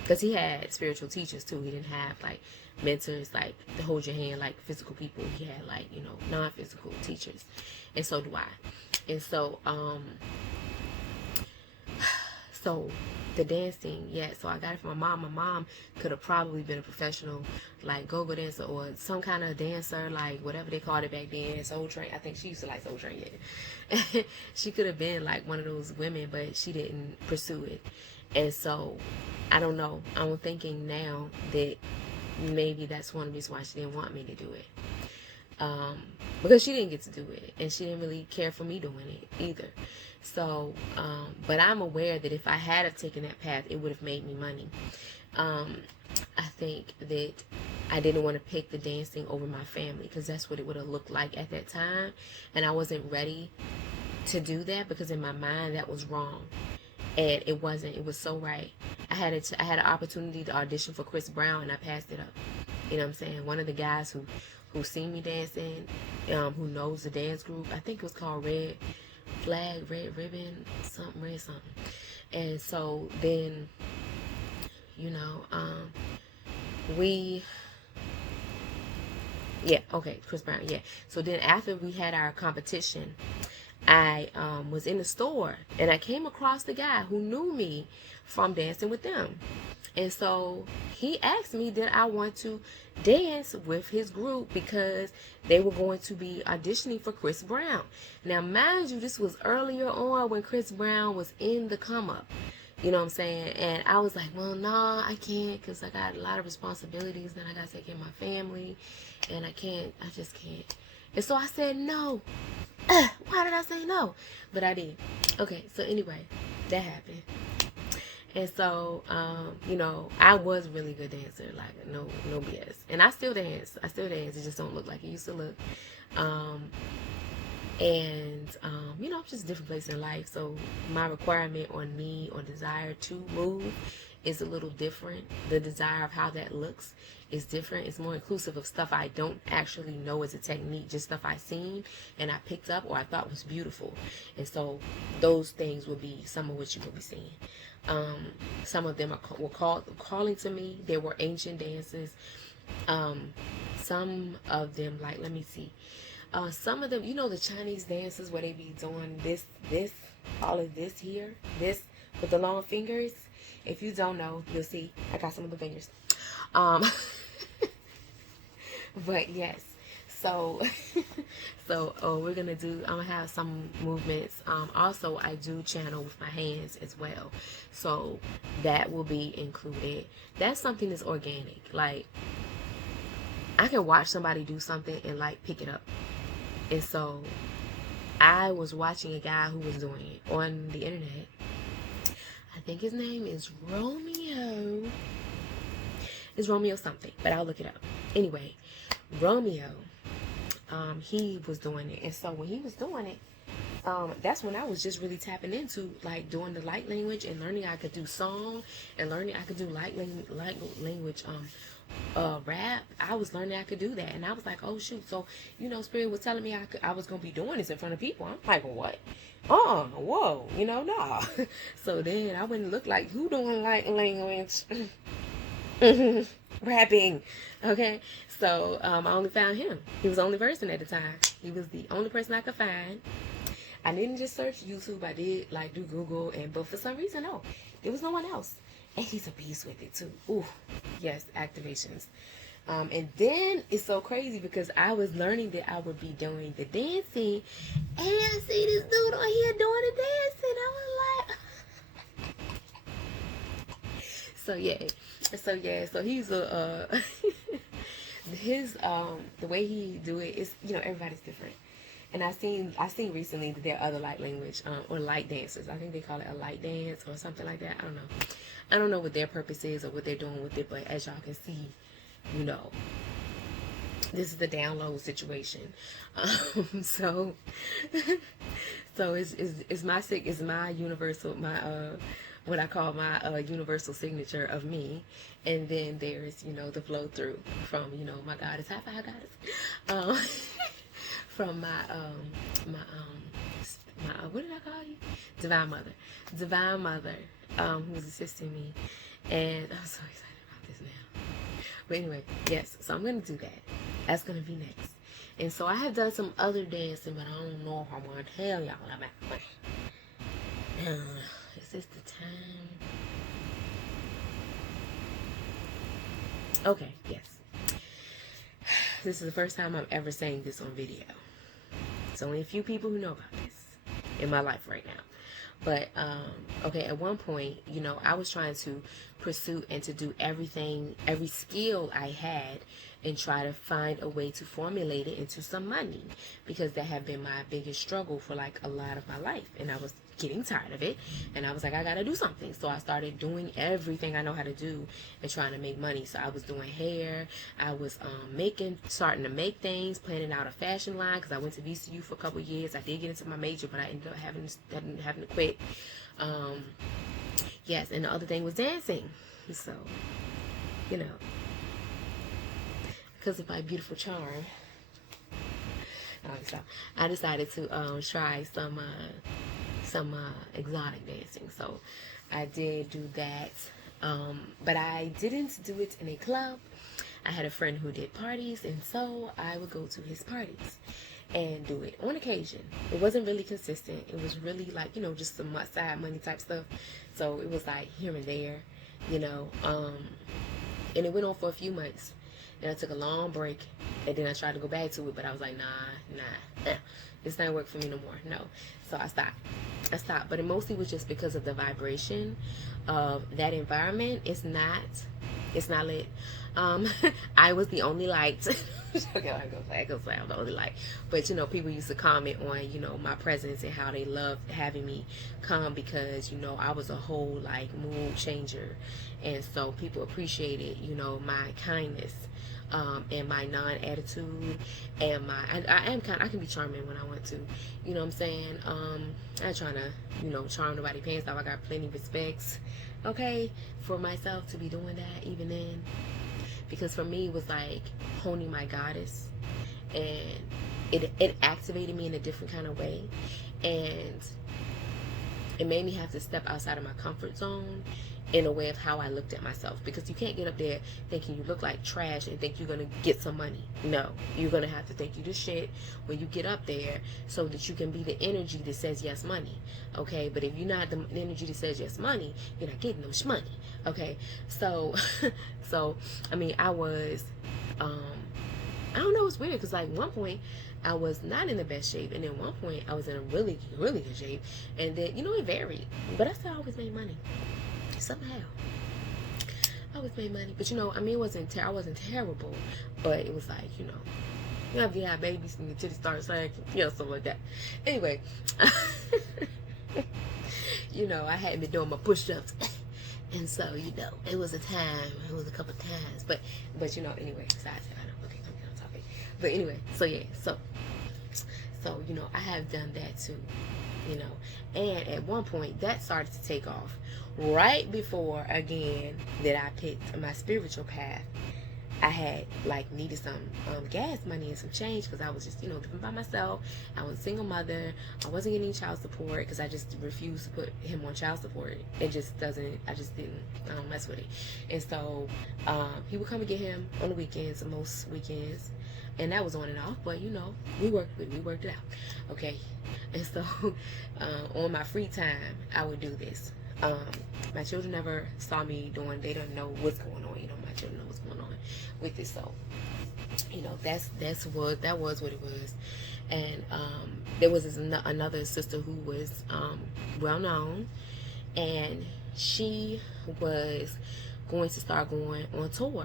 because he had spiritual teachers too. He didn't have like mentors like to hold your hand like physical people. He had like, you know, non-physical teachers, and so do I. And so so the dancing, yeah, so I got it from my mom. My mom could have probably been a professional like go-go dancer, or some kind of dancer, like whatever they called it back then, Soul Train. I think she used to like Soul Train, yeah. She could have been like one of those women, but she didn't pursue it. And so I don't know, I'm thinking now that maybe that's one of the reasons why she didn't want me to do it, because she didn't get to do it, and she didn't really care for me doing it either. So but I'm aware that if I had have taken that path, it would have made me money. I think that I didn't want to pick the dancing over my family, because that's what it would have looked like at that time, and I wasn't ready to do that, because in my mind that was wrong. And it wasn't. It was so right. I had an opportunity to audition for Chris Brown, and I passed it up. You know what I'm saying? One of the guys who seen me dancing, who knows the dance group, I think it was called Red Flag, Red Ribbon, something. And so then, you know, Chris Brown, yeah. So then after we had our competition, I was in the store, and I came across the guy who knew me from dancing with them. And so he asked me did I want to dance with his group, because they were going to be auditioning for Chris Brown. Now, mind you, this was earlier on when Chris Brown was in the come up. You know what I'm saying? And I was like, well, nah, I can't, because I got a lot of responsibilities, and I got to take care of my family, and I just can't. And so I said no. Why did I say no? But I did. Okay, so anyway, that happened. And so, you know, I was a really good dancer, like no BS. And I still dance. It just don't look like it used to look. You know, just different place in life. So my requirement on me, or desire to move, is a little different. The desire of how that looks is different. It's more inclusive of stuff I don't actually know as a technique, just stuff I seen and I picked up or I thought was beautiful. And so those things will be some of what you will be seeing. Some of them were calling to me. They were ancient dances. Some of them, like, let me see. Some of them, you know, the Chinese dances where they be doing this, all of this here, this with the long fingers. If you don't know, you'll see. I got some of the fingers. But yes. So, we're going to do, I'm going to have some movements. Also, I do channel with my hands as well. So, that will be included. That's something that's organic. Like, I can watch somebody do something and, like, pick it up. And so, I was watching a guy who was doing it on the internet. I think his name is Romeo. It's Romeo something, but I'll look it up. Anyway, Romeo, he was doing it. And so when he was doing it, that's when I was just really tapping into like doing the light language and learning I could do song and learning I could do light language rap. I was learning I could do that, and I was like, oh shoot. So Spirit was telling me I was gonna be doing this in front of people. I'm like, what? Whoa, nah. So then I went and looked like, who doing light language rapping? Okay, so I only found him. He was the only person at the time. He was the only person I could find. I didn't just search YouTube. I did like do Google, but for some reason, no, there was no one else. And he's a beast with it too. Ooh, yes, activations. And then it's so crazy because I was learning that I would be doing the dancing, and I see this dude on here doing the dancing. I was like, so he's the way he do it is, everybody's different. And I seen recently that there are other light language or light dancers. I think they call it a light dance or something like that. I don't know what their purpose is or what they're doing with it, but as y'all can see, this is the download situation. So it's my universal, what I call my universal signature of me, and then there's the flow through from my goddess, high five goddess, from my what did I call you? Divine Mother, who's assisting me, and I'm so excited about this now. But anyway, yes, so I'm gonna do that. That's gonna be next. And so I have done some other dancing, but I don't know if I'm gonna tell y'all about it. Is this the time? Okay, yes. This is the first time I'm ever saying this on video. It's only a few people who know about this in my life right now. But, okay, at one point, I was trying to pursue and to do everything, every skill I had, and try to find a way to formulate it into some money, because that had been my biggest struggle for like a lot of my life, and I was getting tired of it, and I was like, I gotta do something. So I started doing everything I know how to do and trying to make money. So I was doing hair, I was starting to make things, planning out a fashion line, because I went to VCU for a couple of years. I did get into my major, but I ended up having to quit. Yes, and the other thing was dancing. So, because of my beautiful charm, I decided to try some exotic dancing. So I did do that, but I didn't do it in a club. I had a friend who did parties, and so I would go to his parties and do it on occasion. It wasn't really consistent. It was really like, just some side money type stuff. So it was like here and there, and it went on for a few months. Then I took a long break, and then I tried to go back to it, but I was like, nah, this not work for me no more. No. So I stopped. But it mostly was just because of the vibration of that environment. It's not lit. I was the only light. Okay, I go say I'm the only light. But people used to comment on my presence and how they loved having me come, because I was a whole like mood changer, and so people appreciated my kindness, and my non-attitude, and I can be charming when I want to, what I'm saying. I'm not trying to charm nobody pants off. I got plenty of respects, okay, for myself to be doing that even then, because for me it was like honing my goddess, and it activated me in a different kind of way, and it made me have to step outside of my comfort zone in a way of how I looked at myself, because you can't get up there thinking you look like trash and think you're gonna get some money. No, you're gonna have to think you the shit when you get up there, so that you can be the energy that says yes money, okay? But if you're not the energy that says yes money, you're not getting no shmoney, okay? So I mean, I was I don't know, it's weird, because like one point I was not in the best shape, and then one point I was in a really, really good shape, and then it varied, but I still always made money somehow. I always made money, but I mean, I wasn't terrible, but it was like You know, if you have babies and your titties start sagging, you know, something like that. Anyway, you know, I hadn't been doing my push-ups. And so, you know, it was a time. It was a couple times. But you know, anyway, besides that, I know, okay, I'm getting on topic. But anyway, so yeah, so, you know, I have done that too, you know. And at one point, that started to take off. Right before, again, that I picked my spiritual path, I had like needed some gas money and some change because I was just, you know, living by myself. I was a single mother. I wasn't getting child support because I just refused to put him on child support. It just doesn't, I don't mess with it. And so he would come and get him on the weekends, most weekends, and that was on and off. But you know, we worked it out, okay. And so on my free time, I would do this. My children never saw me doing, they don't know what's going on, you know, my children know what's going on with this. So, you know, that was what it was. And there was another sister who was well known, and she was going to start going on tour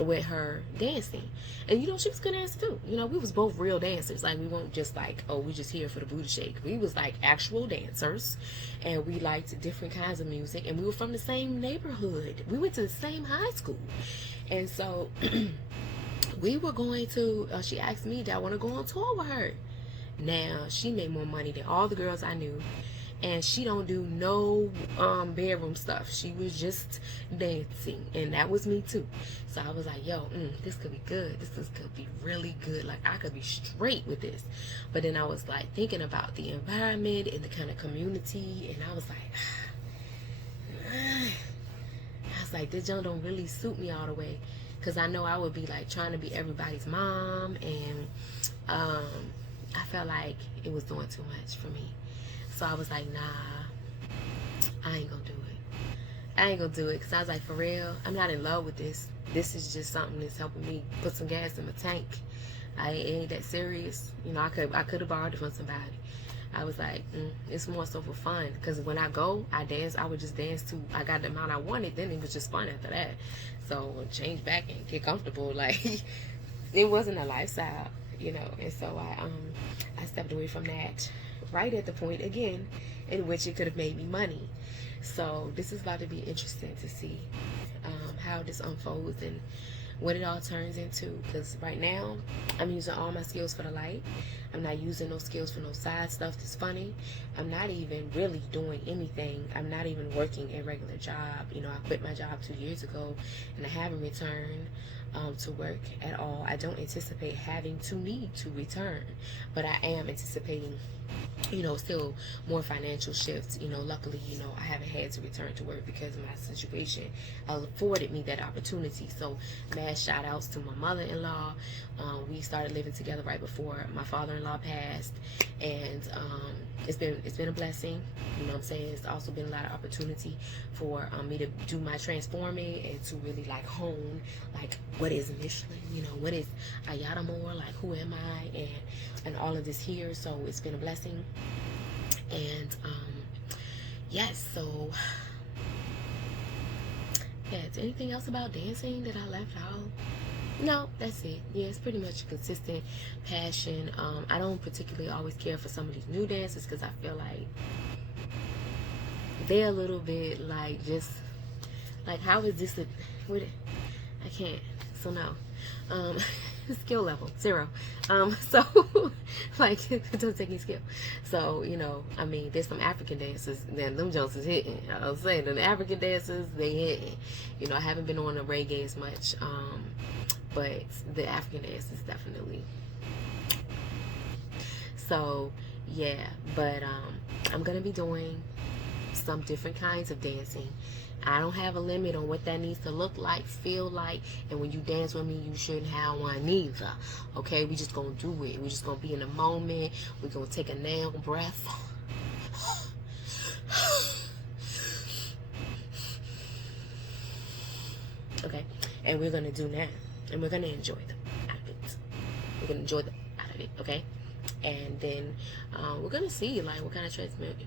with her dancing. And you know, she was a good dancer too. You know, we was both real dancers. Like, we weren't just like, oh, we just here for the booty shake. We was like actual dancers, and we liked different kinds of music, and we were from the same neighborhood. We went to the same high school. And so we were going to, she asked me, did I want to go on tour with her? Now, she made more money than all the girls I knew, and she don't do no bedroom stuff. She was just dancing, and that was me too. So I was like, yo, this could be good. This could be really good. Like, I could be straight with this. But then I was like thinking about the environment and the kind of community, and I was like, this junk don't really suit me all the way, because I know I would be like trying to be everybody's mom, and I felt like it was doing too much for me. So I was like, nah, I ain't gonna do it. I ain't gonna do it, because I was like, for real, I'm not in love with this. This is just something that's helping me put some gas in my tank. It ain't that serious. You know, I could have borrowed it from somebody. I was like, it's more so for fun, because when I go, I would just dance to, I got the amount I wanted, then it was just fun after that. So change back and get comfortable, like, it wasn't a lifestyle, you know. And so I stepped away from that right at the point, again, in which it could have made me money. So this is about to be interesting to see how this unfolds and what it all turns into, because right now I'm using all my skills for the light. I'm not using those skills for no side stuff that's funny. I'm not even really doing anything. I'm not even working a regular job. You know, I quit my job 2 years ago, and I haven't returned to work at all. I don't anticipate having to need to return, but I am anticipating, you know, still more financial shifts. You know, luckily, you know, I haven't had to return to work because my situation afforded me that opportunity. So mass shout outs to my mother-in-law. We started living together right before my father-in-law passed, and it's been a blessing. You know what I'm saying? It's also been a lot of opportunity for me to do my transforming and to really like hone like what is Michelin, you know, what is Ayada more, like who am I, and all of this here. So it's been a blessing. And yes, so yeah, is there anything else about dancing that I left out? No, that's it. Yeah, it's pretty much a consistent passion. I don't particularly always care for some of these new dances, because I feel like they're a little bit like, just like, how is this I can't. So no. Skill level 0. So like, it doesn't take any skill. So, you know, I mean, there's some African dancers, then them jokes is hitting. I was saying, the African dancers, they hitting. You know, I haven't been on the reggae as much, but the African dance is definitely. So yeah, but I'm gonna be doing some different kinds of dancing. I don't have a limit on what that needs to look like, feel like, and when you dance with me, you shouldn't have one neither. Okay, we just gonna do it. We just gonna be in the moment. We're gonna take a now breath. Okay, and we're gonna do that, and we're gonna enjoy the out of it. We're gonna enjoy the out of it. Okay. And then we're gonna see like what kind of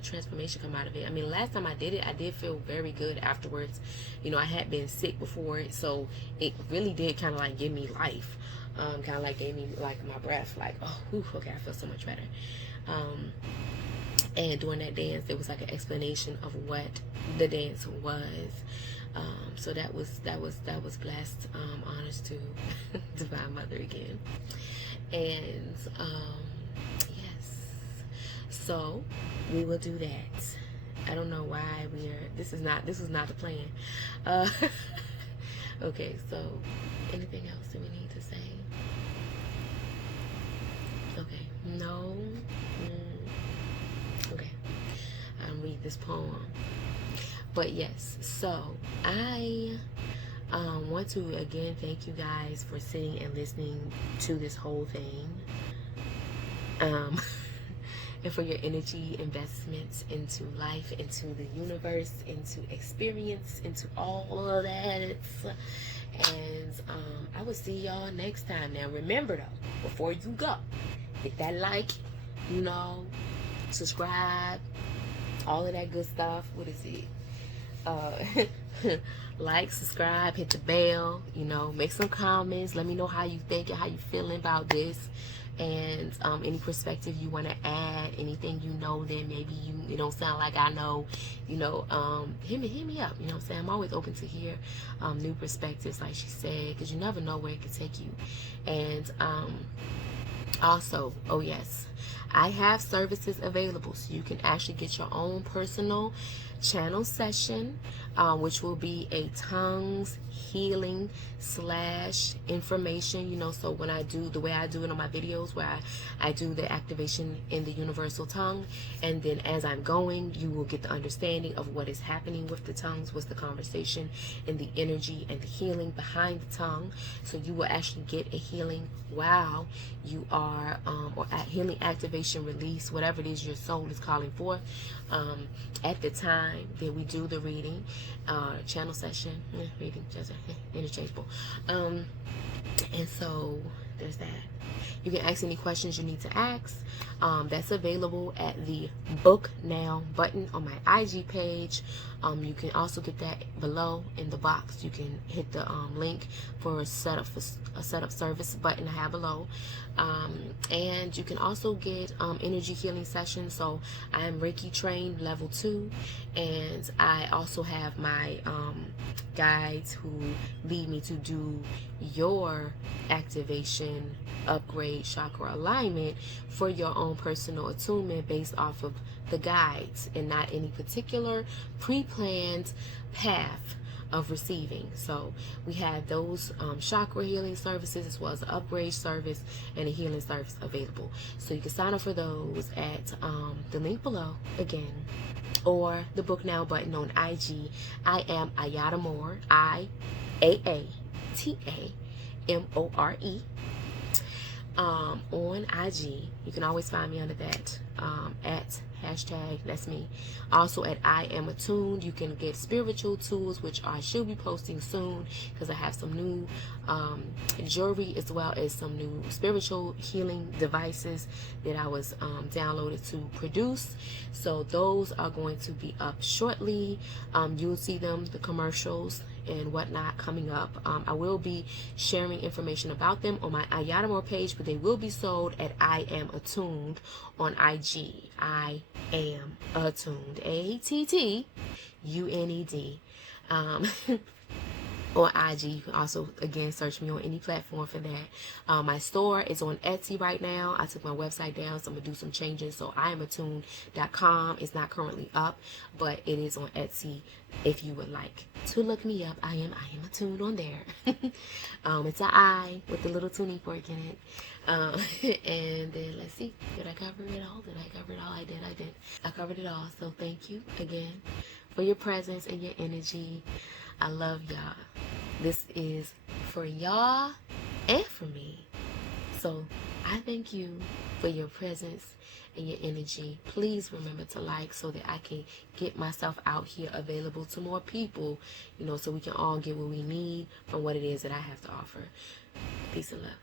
transformation come out of it. I mean, last time I did it, I did feel very good afterwards. You know, I had been sick before it, so it really did kind of like give me life. kind of like gave me like my breath, like, oh, whew, okay, I feel so much better. And during that dance, there was like an explanation of what the dance was. So that was blessed. Honors to Divine Mother again. And yes, so we will do that. I don't know why this was not the plan. Okay, so anything else that we need to say? Okay, no. Okay, I'll read this poem. But yes, so I want to again thank you guys for sitting and listening to this whole thing. And for your energy investments into life, into the universe, into experience, into all of that. And I will see y'all next time. Now remember though, before you go, hit that like, you know, subscribe, all of that good stuff. What is it? Like, subscribe, hit the bell, you know, make some comments. Let me know how you think and how you feeling about this. And any perspective you want to add, anything you know that maybe you don't sound like I know, you know, hit me up. You know what I'm saying? I'm always open to hear new perspectives, like she said, because you never know where it could take you. And also, oh yes, I have services available, so you can actually get your own personal channel session, which will be a tongues healing / information, you know. So when I do the way I do it on my videos, where I do the activation in the universal tongue, and then as I'm going, you will get the understanding of what is happening with the tongues, what's the conversation and the energy and the healing behind the tongue. So you will actually get a healing while you are or at healing, activation, release, whatever it is your soul is calling for, at the time that we do the reading, channel session, reading, just interchangeable. And so there's that. You can ask any questions you need to ask. That's available at the book now button on my IG page. You can also get that below in the box. You can hit the link for a setup service button I have below. And you can also get energy healing sessions. So I am Reiki trained level 2, and I also have my guides who lead me to do your activation, upgrade, chakra alignment for your own personal attunement based off of the guides and not any particular pre-planned path of receiving. So we have those chakra healing services, as well as the upgrade service and a healing service available. So you can sign up for those at the link below again, or the book now button on IG. I am Ayada Moore, IAATAMORE. On IG. You can always find me under that at hashtag, that's me. Also at I Am Attuned, you can get spiritual tools, which I should be posting soon, because I have some new jewelry, as well as some new spiritual healing devices that I was downloaded to produce. So those are going to be up shortly. You'll see them, the commercials and whatnot, coming up. I will be sharing information about them on my Ayada Moore page, but they will be sold at I Am Attuned on IG. I Am Attuned, ATTUNED. On IG. You can also again search me on any platform for that. My store is on Etsy right now. I took my website down, so I'm gonna do some changes. So IamAttuned.com is not currently up, but it is on Etsy if you would like to look me up. I am Attuned on there. It's an I with the little tuning fork in it. And then let's see, did I cover it all? I did. I covered it all. So thank you again for your presence and your energy. I love y'all. This is for y'all and for me. So I thank you for your presence and your energy. Please remember to like, so that I can get myself out here available to more people, you know, so we can all get what we need from what it is that I have to offer. Peace and love.